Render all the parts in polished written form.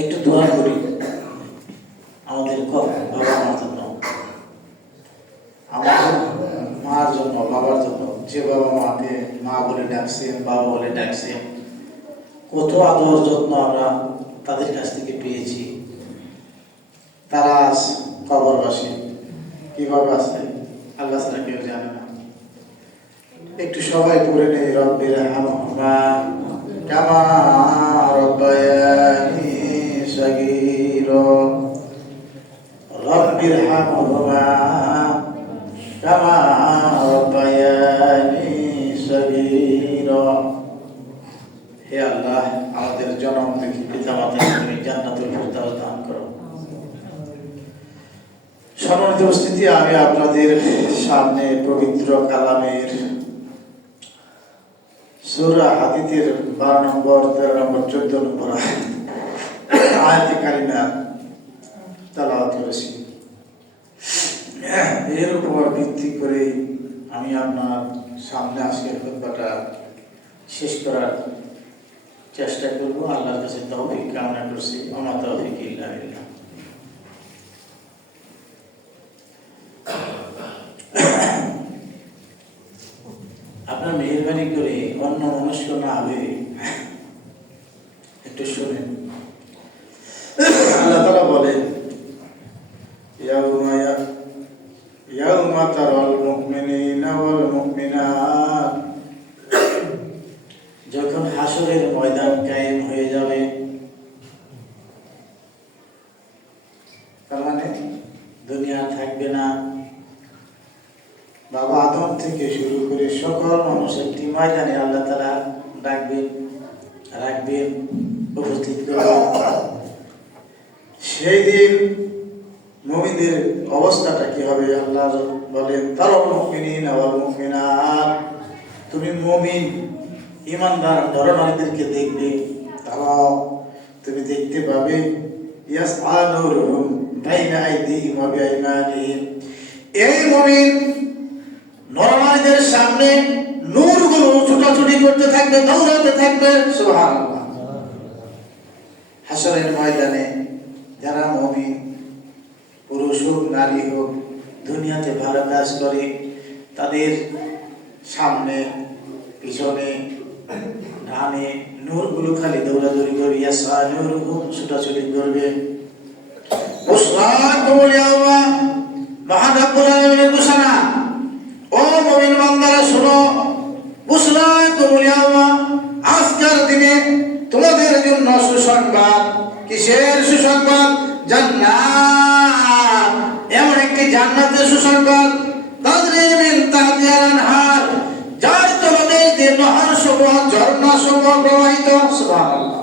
একটু দোয়া করি আমাদের বাবা মার জন্য, আমাদের মার জন্য, বাবার জন্য। যে বাবা মাকে মা বলে ডাকছেন, বাবা বলে ডাকছেন, কত আদর যত্ন আমরা তাদের কাছ থেকে পেয়েছি। তারা আজ কবরবাসী, কিভাবে আছে আল্লাহ ছাড়া কেউ জানে না। একটু সবাই পড়ে নেই, রব্বির হামহুমা কামা রব্বায়ানি সগীরা, রব্বির হামহুমা কামা রব্বায়ানি সগীরা। হে আল্লাহ, আমাদের জনম থেকে পিতা মাতাকে তুমি জান্নাতুল ফেরদাউস দান করো। সম্মানিত উপস্থিতি, আমি আপনাদের সামনে পবিত্র কালামের সূরা হাদীদের 12 নম্বর, 13 নম্বর, 14 নম্বর আয়াতে কারিমা তেলাওয়াত করেছি। এর উপর ভিত্তি করে আমি আপনার সামনে আজকের খুতবাটা শেষ করার চেষ্টা করব। আল্লাহর কাছে তৌফিক কামনা করছি। ওমা তৌফিক ইল্লা বিল্লাহ। আপনার মেহেরবানি করে অন্য মনস্ক না হয়ে একটু শুনেন। আল্লাহ তাআলা বলেন, ইয়াউমা তারাল মুমিনিনা ওয়াল মুমিনাত, যখন হাসরের ময়দান কায়েম হয়ে যাবে, তার মানে দুনিয়া থাকবে না। বাবা আদম থেকে শুরু করে সকল মানুষ একটি ময়দানে আল্লাহ তাআলা ডাকবেন, রাখবেন, উপস্থিত করবেন। সেই দিন মুমিনদের অবস্থাটা কি হবে? আল্লাহ বলেন, তারাল মুমিনিনা ওয়াল মুমিনাত, তুমি মুমিন ঈমানদার নরনারীদেরকে দেখবে, তারাও তুমি দেখতে পাবে। ইয়াসআ নূরুহুম বাইনা আইদিহিম ওয়া বিআইমানিহিম, এই মুমিন নরনারীদের সামনে নূরগুলো ছুটাছুটি করতে থাকবে, দৌড়াতে থাকবে। সুবহানাল্লাহ। হাসরের ময়দানে যারা মুমিন, পুরুষ হোক নারী হোক, দুনিয়াতে ভালো কাজ করে, তাদের সামনে, পিছনে, ডানে নূরগুলো খালি দৌড়াদৌড়ি করবে। ইয়াসআ নূরুহুম, ছুটাছুটি করবে। বুশরাকুমুল ইয়াওমা, মহান রব্বুল আলামিনের ঘোষণা, ও মুমিন বান্দারা শোনো, বুশরাকুমুল ইয়াওমা, আজকের দিনে তোমাদের জন্য সুসংবাদ। কিসের সুসংবাদ? জান্নাত, এমন একটি জান্নাতের সুসংবাদ। তাজরি মিন তাহতিহাল আনহার, যার তলদেশ দিয়ে নহর সমূহ, ঝর্ণা সমূহ প্রবাহিত। সুবহানাল্লাহ।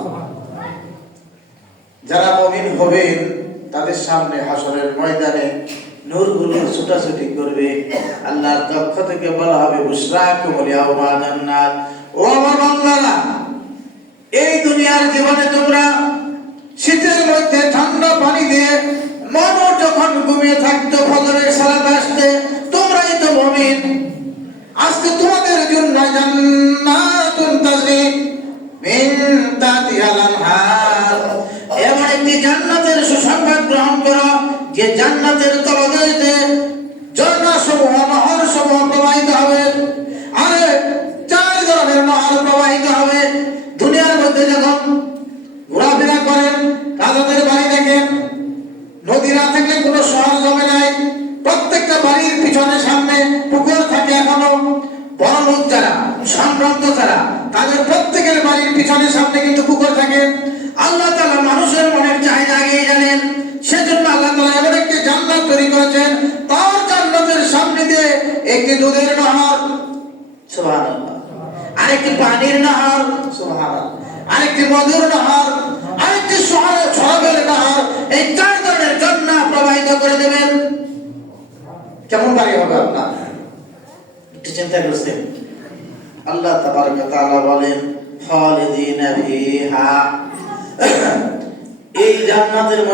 যারা মুমিন হবেন তাদের সামনে হাসরের ময়দানে নূরগুলো ছুটাছুটি করবে। আল্লাহর পক্ষ থেকে বলা হবে, বুশরাকুমুল ইয়াওমা জান্নাত। ও আমার বান্দারা, এই দুনিয়ার জীবনে তোমরা শীতের মধ্যে ঠান্ডা পানি দিয়ে মানুষ যখন ঘুমিয়ে থাকতো, ফজরের সালাত আসতে, তোমরাই তো মুমিন। আজকে তোমাদের জন্য জান্নাতুন তাজরি মিন তাহতিহাল আনহার, এমন একটি জান্নাতের সুসংবাদ গ্রহণ করো, যে জান্নাতের তলদেশ দিয়ে ঝর্ণা সমূহ, নহর সমূহ প্রবাহিত হবে। আরে 4 ধরনের নহর প্রবাহিত হবে। দুনিয়ার মধ্যে যখন ঘোরাফেরা করেন, রাজাদের বাড়ি দেখেন, নদী না থাকলে কোনো শহর জমে নাই, প্রত্যেকটা বাড়ির পিছনে সামনে পুকুর থাকে এখনো। বড় লোক যারা, সম্ভ্রান্ত যারা, তাদের প্রত্যেকের বাড়ির পিছনে সামনে কিন্তু পুকুর থাকে। আল্লাহ তাআলা মানুষের মনের চাহিদা আগেই জানেন, সেজন্য আল্লাহ তাআলা এমন একটি জান্নাত তৈরি করেছেন, তার জান্নাতের সামনে দিয়ে একটি দুধের নহর, সুবহানাল্লাহ, আরেকটি পানির নহর, সুবহানাল্লাহ, আরেকটি মধুর নহর, আরেকটি সরবের নহর, এই 4 ধরনের জান্নাত প্রবাহিত করে দেবেন। কেমন বাড়ি হবে আপনার? একটু চিন্তা করছেন? আল্লাহ তাবারক ওয়া তাআলা বলেন, খালিদিনা ফিহা, এই জান্নাতের